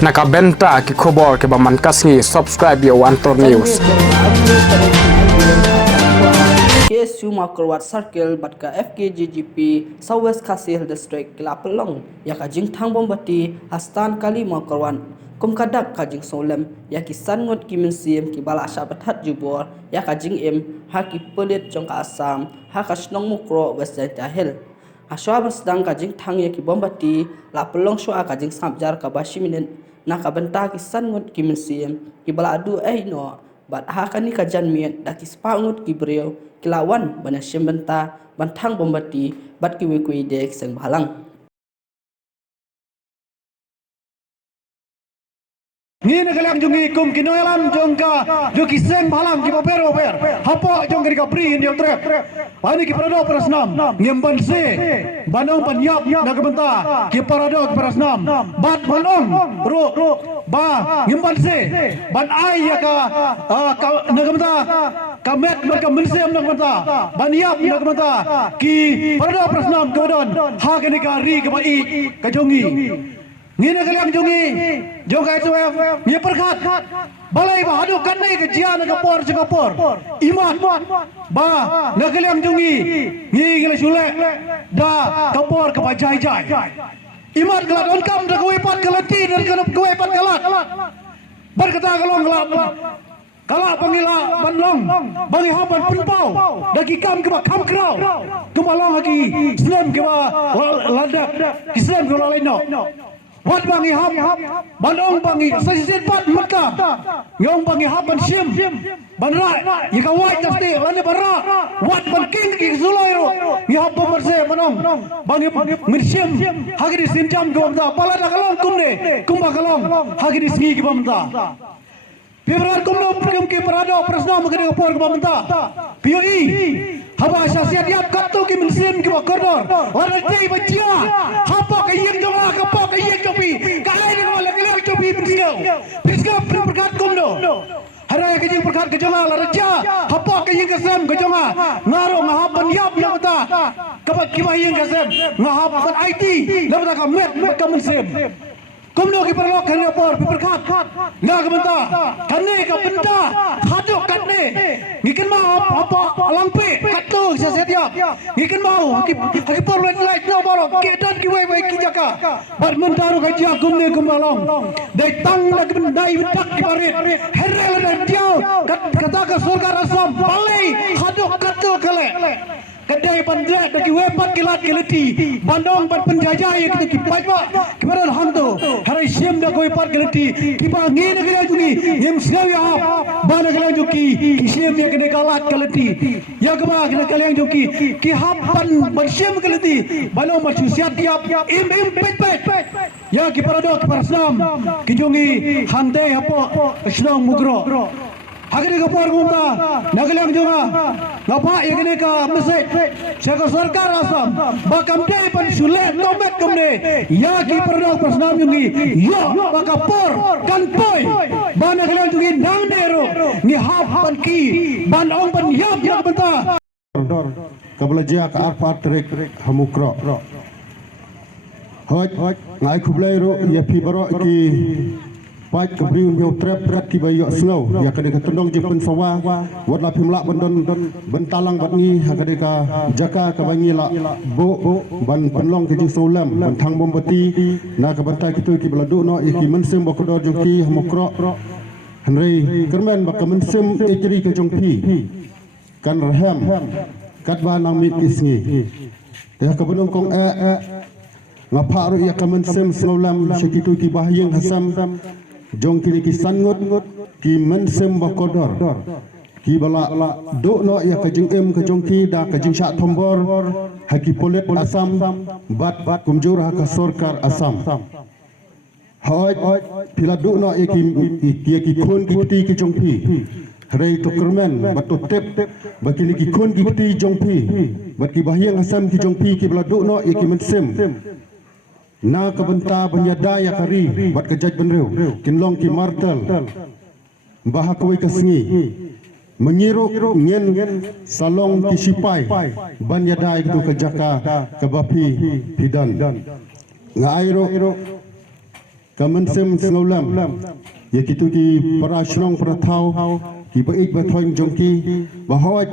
nakabenta ki khobor ke baman kasngi subscribe yo Antor News. KSU Makarwat Circle batka FKGGP Southwest Kasil District Kelapelong ya kajing thang bombati Astan Kali Makarwan kum kadak kajing solem ya kisan ngot kimin sim ki bala sabatat jubor ya kajing ha ki pelit jongka Assam ha kasnong mukro West Jahil Aswa bersedang kajing thang ya ki bombati lapelong swa kajing sabjar kabashi minen nakabenta kisan ngot kimin sim ki bala adu no bat ha kani kajan miet da kispangut ki breu kilawan bana syembenta bantang bombati bat ki wekui dek seng balang ni nagalang jungi kum kinoelam jongka joki seng balang ki papero per hapo jong ka pri in trep pani ki parado prasnam nyemban se banong panyap nagbenta ki parado prasnam bat banong ro ba nyemban se ban ai ya ka nagbenta kamet mereka mensem nagbenta banyap nagbenta ki parado prasnam kodon ha kene ka ri ka bai ka jongi ngine kalian jungi jongka itu ye perkat balai ba hadu kan nei ke jia na kapor iman ba na kalian jungi ngi gele sule da kapor ke bajai jai iman kelat on kam da kowe pat kelati dan kowe pat kelat berkata kalong kelat kalak pangila banlong bangi haban punpau dagi kam ke kam krau kemalong lagi islam ke ladak islam ke lain wat bangi hap bandong bangi sesisen pat mata ngong bangi hap ban sim ban rai yika wat jasti lane bara wat ban king ki zulairo ni hap berse manong bangi min sim hagi di sim jam gomda pala da kalong kumne kumba kalong hagi di singi ki bamda Februar kum ki parado prasna magre upor ki bamda POE haba syasiat yap katu ki min sim ki bakordor ora tei bajia hapa ka yeng jonga ka pa ka yeng chopi kalai ni wala kalai chopi pisga perkat kumno haraya ka jing perkat ka jonga la raja hapa ka yeng kasem ka jonga ngaro ngahapan yap labata ka ba ki ba yeng kasem ngahapan IT labata ka met ka min sim kumno ki perlo kan upor perkat na ka benta kanne ka benta hado kanne ngikin mau apa lampe katu setiap ngikin mau ki por light no baro ki dan ki wai ki jaka bar mentaru ka jia kumne kumbalong dai tang lagi bendai betak ki barit herel dan diau kata ka surga rasam balai hado katu kale kedai pandra daki wepat kilat kilati bandong pan penjajah yang kita kipai pak kibaran hantu harai siam dak wepat kilati kipa ngin kala jungi yem siawi ap bana kala juki siam yang kena kalat kilati ya keba kena kala juki ki hapan bersiam kilati bano macu siat tiap im pet ya kiparado kiparasam kijungi hante apo snong mugro Agak kapor gumta, nagalang juga, ngapa ini ka mesej, saya sarkar asam, bakam deh pan sulet tombet kumne, ya ki perdok persnam jungi, ya bakapor kan poi, ban nagalang jungi nang nero, ni hap pan ki, ban ong pan yap benta. Kabelajar ke arfat trek hamukro. Hoj, ngai kublai ro, ya pi barok ki. Baik kebriun yo trap ki bayo snow ya kadeka tendong je pen sawa wat la pimla bandon bentalang bat ni kadeka jaka ka bangi la bo ban penlong ke ji solam ban thang bombati na ka bantai kitu ki beladu no ki mensem bokodor joki hamukro henry kermen bak mensem ekri ke jongpi kan raham katba nang mit isngi ya ka benong kong ngapa ro ya ka mensem solam sekitu ki bahyeng hasam jong kini ki sangut ki mensem bakodor ki bala do no ya kajing ka jongki da kajing syak thombor haki polet asam bat kumjur ha ka sarkar asam hoy pila do no ya ki khon ki ti ki jongpi rei to kermen bat to tep bakili ki khon ki ti jongpi bat ki bahyang asam ki jongpi ki bala do no ya ki mensem na kabenta banyadaya kari bat kejaj benreu kinlong ki martel bahakoi kasngi menyiruk nyen salong ki sipai banyadai tu kejaka kebapi pidan ngairo kamen sem snaulam ya kitu ki para shnong para thau ki ba ik ba thoin jongki ba hoj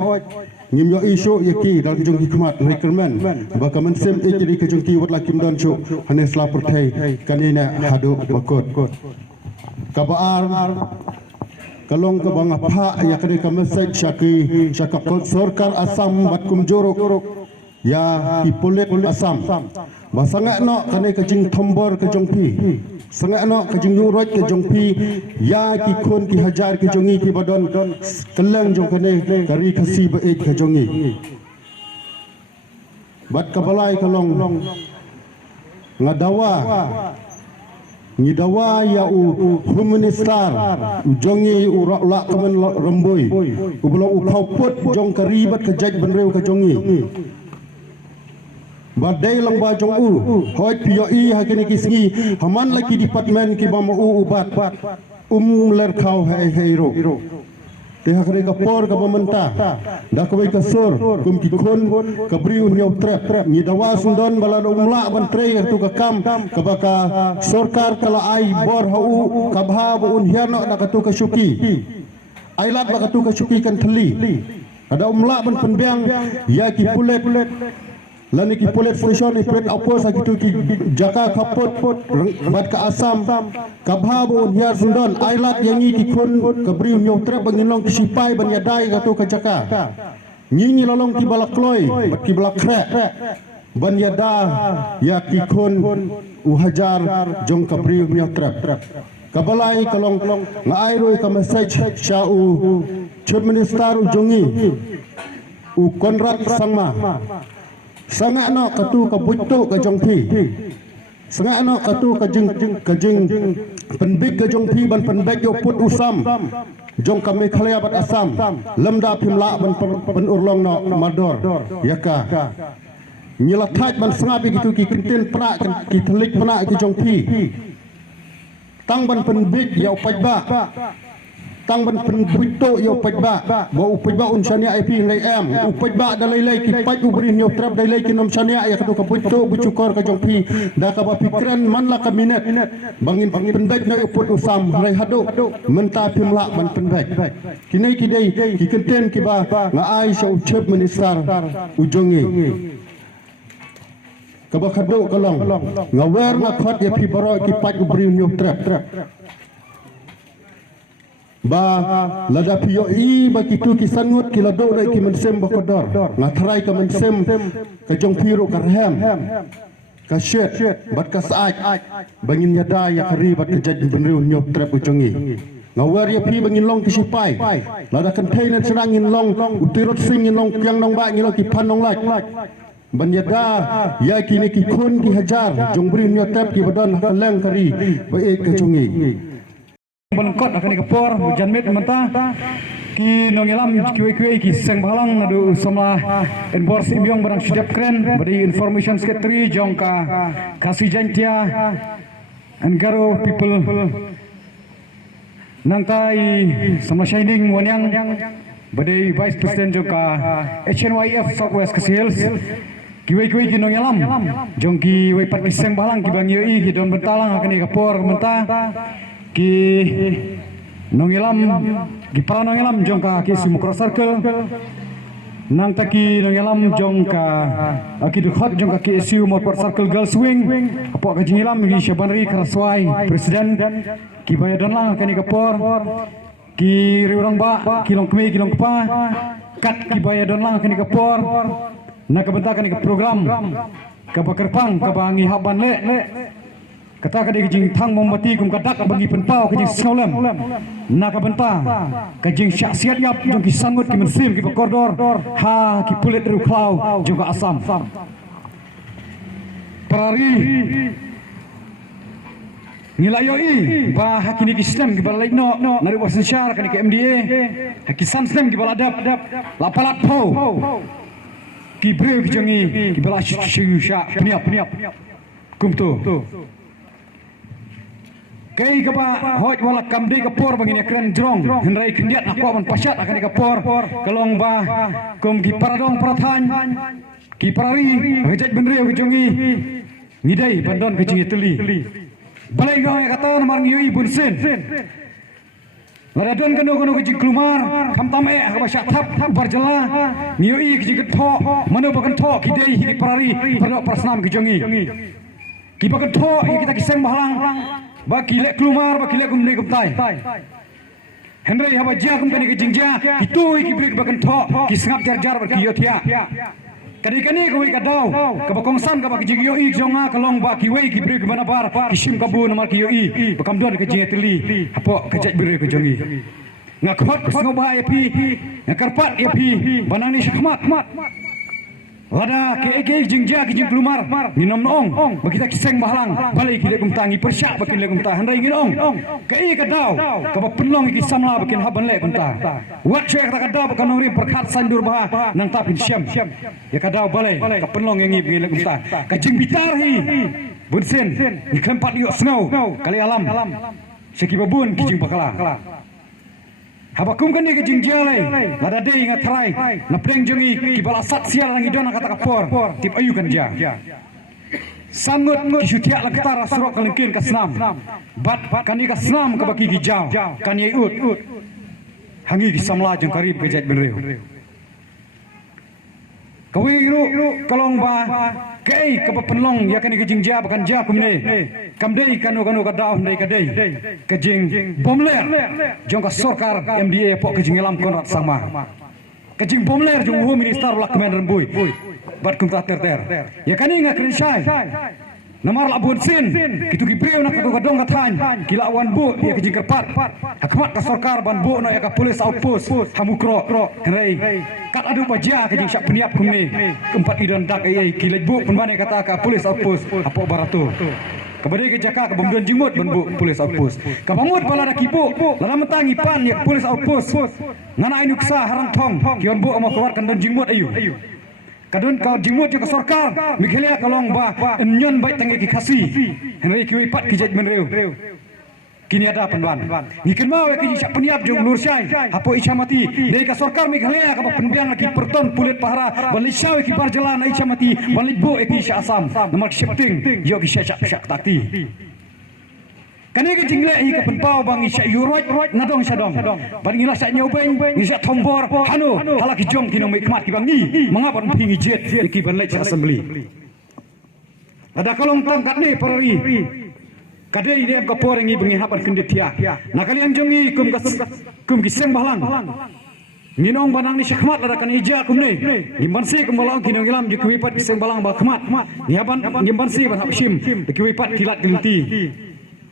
ngim yo isu ya ki dal ki jongki khmat rekerman ba kamen sem ik jadi ki jongki wat la kim don chu hanes la perthai kanina hadu bakot kabar kalong ka bang apa ya kade ka message syaka sorkar Assam bat kum jorok ya ki polet Assam ba sangat no kane ka jing thombor ka jongpi sangat no ka jing yuroj ka jongpi ya ki khon ki hajar ki jongi ki badon kelang jong kane kari khasi ba ek ka jongi bat ka balai kalong ngadawa ngidawa ya u humanistar u jongi u la kamen remboi u belong u khauput jong karibat ka jij benreu ka jongi badai lang ba jong u hoj POE hakini kisngi haman laki department ki ba u ubat ler khau hai hero te hakre ka por ka bamenta da ka bai ka sor kum ki khon ka briu nyau trap ni dawa sundon bala umla ban tre tu ka kam ka baka sorkar kala ai bor hau ka bha bu un hiano na ka tu ka syuki ai lat ba ka tu ka syuki kan thli ada umla ban penbiang ya ki pulet lani ki polet station ni pret apos akitu ki jaka khapot bat ka Assam ka bhabu hiar sundon ailat yangi ki khon ka briu nyau trap bangilong ki sipai ban yadai ka tu ka jaka nyingi lolong ki balak kloi bat ki balak krek ban yada ya ki khon u hajar jong ka briu nyau trap kabalai kalong ngai roi ka message sha u chud minister u jongi u Konrad Sangma sangat no katu ka butu ka jongpi sangat no katu ka jing penbik ka jongpi ban penbek yo put usam jong ka Meghalaya bat Assam lemda phimla ban urlong no mador yaka nyilathaj ban sangabi gitu ki kinten pra ki thlik pra ki jongpi tang ban penbik yo pajba tang ban penbuto yo pajba bo upajba unsania IP ngai am upajba dalai lai ki paj ubrin yo trap dalai ki nom sania ya katu ka buto bucukor ka jongpi da ka ba pikran man la ka minat bangin pendek na uput usam rai hadu menta pimla ban pendek kini kidai ki kenten ki ba nga ai sha uchep minister ujongi ka ba khadu kalong nga wer na khot ya pi baro ki paj ubrin yo trap ba lada POE ba kitu kisangut kilado dai ki mensem bakodor ngathrai ka mensem ka jongpiru karhem ka shet bat ka saaj bangin yada ya kari bat ka jadi benriu nyop trap ujongi ngawar ya pi bangin long ki sipai lada container serangin long utirot singin long kyang nong ba ngilo ki pan nong lak ban yada ya kini ki khun ki hajar jongbri nyop trap ki badon kaleng kari ba ek ka jongi Belengkot akan dikepor hujan met mentah ki nongelam kiwe ki seng balang adu somla enbor simbiong barang sidap keren beri information secretary jongka kasih jantia angaro people nangtai sama shining wanyang beri vice president jongka HNYF Southwest Kasihils kiwe ki nongelam jongki wepat ki seng balang ki bang yoi ki don bentalang akan dikepor mentah ki nongilam ki para nongilam jongka ki Simukro Circle nang taki nongilam jongka ki dukhot jongka ki SU Motor Circle Girls Wing apok ka jingilam ki Syabanri Karaswai presiden ki bayadan lang kani kapor ki riurang ba ki longkme ki longpa kat ki bayadan lang kani kapor nak kebentak kani ke program ka bakerpang ka bangi haban le kata ka dijing thang mombati kum kadak bagi penpau ka jing saulam nak benta ka jing syaksiat yap jong ki sangut ki mensim ki kordor ha ki pulit ru klau juga Assam parari nilayoi ba hakini ki Islam ki balai no nari wasan syar ka ki MDA hakisan Islam ki baladap lapalat pau ki breu ki jongi ki bala syusha peniap kumtu kay ka ba hoj wala kamdi ka por bangin kren drong henrai kendiat aku ban pasyat akan ka por kalong ba kum ki paradong prathan ki parari hejat benri ke jongi ngidai bandon ke jingi tuli balai ngau yang kata namar ngiu ibun sin lada don kanu kejing kelumar kam tam ka basya thap barjala ngiu i kejing ketho manu bakan tho kidei hi parari pernok prasnam kejongi ki bakan tho kita kiseng bahalang ba kilek kelumar ba kilek gumne gumtai Henry haba ja kum kani kejing ja itu ki brik bakan tho ki sengap jar bar ki yothia kani ko ka daw ka ba kongsan ka ba kejing yo i jonga kalong ba ki wei ki brik bana bar kisim ka bu namar ki yo i bakam don kejing teli apo kejaj bire ko jongi ngakhot ko ba pi ngakarpat ya pi banani shakmat lada ke jingja ke jing kelumar nginom ong bagi kita kiseng bahalang balai kita kumtangi persyak bakin le kumta handai nginong ke daw ka ba penlong ki samla bakin haban le kumta wat syekh ka daw bakan nori perkhat sandur bah nang tapin syam ya ka daw balai ka penlong ngi bakin le kumta ka jing bitar hi bunsen ni kempat yo snow kali alam sekibabun ki jing bakala Habakum kan ni ke jing jalai, lada dei ingat terai, napreng jongi ki bala sat sial langi dona kata kapor, tip ayu kan ja. Sangut kisutia la ketara surok kalengkin ka senam, bat kan ni ka senam ka baki ki jaw, kan ye ut, hangi ki samla jong karib ke jat benreu. Kawi ru kalong ba kei ka penlong ya kan ke jing ja bakan ja kumne kam dei kanu ka daw dei ka dei ke jing bomler jong ka sorkar MDA pok ke jing elam konrat sama ke jing bomler jong wo minister la kemen rembui bat kum ta ter ya kan inga krensai namar la bun sin kitu ki preu nak ka dong ka than kila wan bu ya ke jing kerpat akmat ka sorkar ban bu no ya ka police outpost hamukro rei kat adu baja ke jing syak peniap kumne keempat idon dak ai kilej bu penbane kata ka police outpost apo baratur kabade ke jaka ka bomdon jingmut ban bu police outpost ka bamut pala dak ibu lana mentangi pan ya police outpost ngana inu ksa harang thong kion bu amo keluar kan don jingmut ayu kadun ka jingmut ka sorkar mikhelia kalong ba enyon bai tangi ki khasi henry ki pat ki jej menreu kini ada penwan ngiken mau ke jing syak peniap jong nur syai apo ichamati dei ka sorkar mikhelia ka penbiang lagi perton pulit pahara bali syau ki barjalan ichamati bali bo ki syak asam nomor shifting yo ki syak takti kani ke jingle hi ka penpau bang isyak yuroj nadong sadong ban ngila syak nyobeng isyak thombor hanu halaki jong kino mikmat ki bangi mangapon pingi jet ki ban lech assembly ada kolong tangkat ni parari kadai dia ka porengi bengi hapan kendit ya nakalian jongi kum kiseng bahlang nginong banang ni syakmat lada kan ija kumne ngimbansi kumbalang kinong ilam di kuipat kiseng balang ba khmat ngiaban ngimbansi ban hapsim di kuipat kilat gelti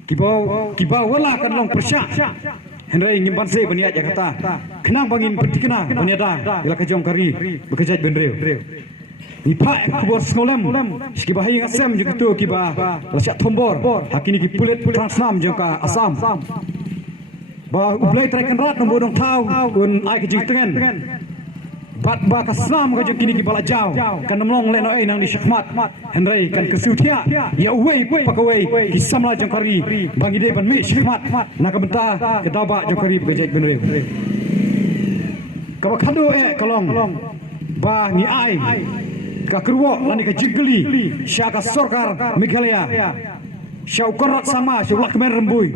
kibau wala kan long persyak henry ngimbansi baniat Jakarta kenang bangin pertikena baniada ila kajong kari bekejat benreu ni pak kubur sekolam ski bahi ngasem juga tu kiba lasyak tombor hakini ki pulit transnam jengka asam ba ublai trekan rat nombor dong tau un ai ke jingtengan bat ba kasam ka jeng kini ki bala jaw kan nomlong le noi nang di syakmat henry kan kesutia ya uwei pakawei ki samla jeng kari bangi de ban mi syakmat nak benta ke daba jeng kari bekejat benreu ka khadu kolong ba ni ai ka keruak lani ka jigli syaka sorkar Meghalaya syau korat sama syulak kemen rembui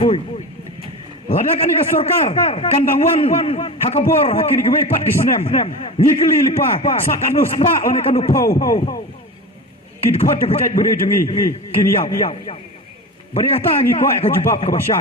ladakan ka sorkar kandangwan hakabor hakini ke wepat kisnem nyikli lipa sakanus pa lani kanu pau kid khot ke jaj beri jengi kini yap bari kata ngi kwa ka jubab ka basya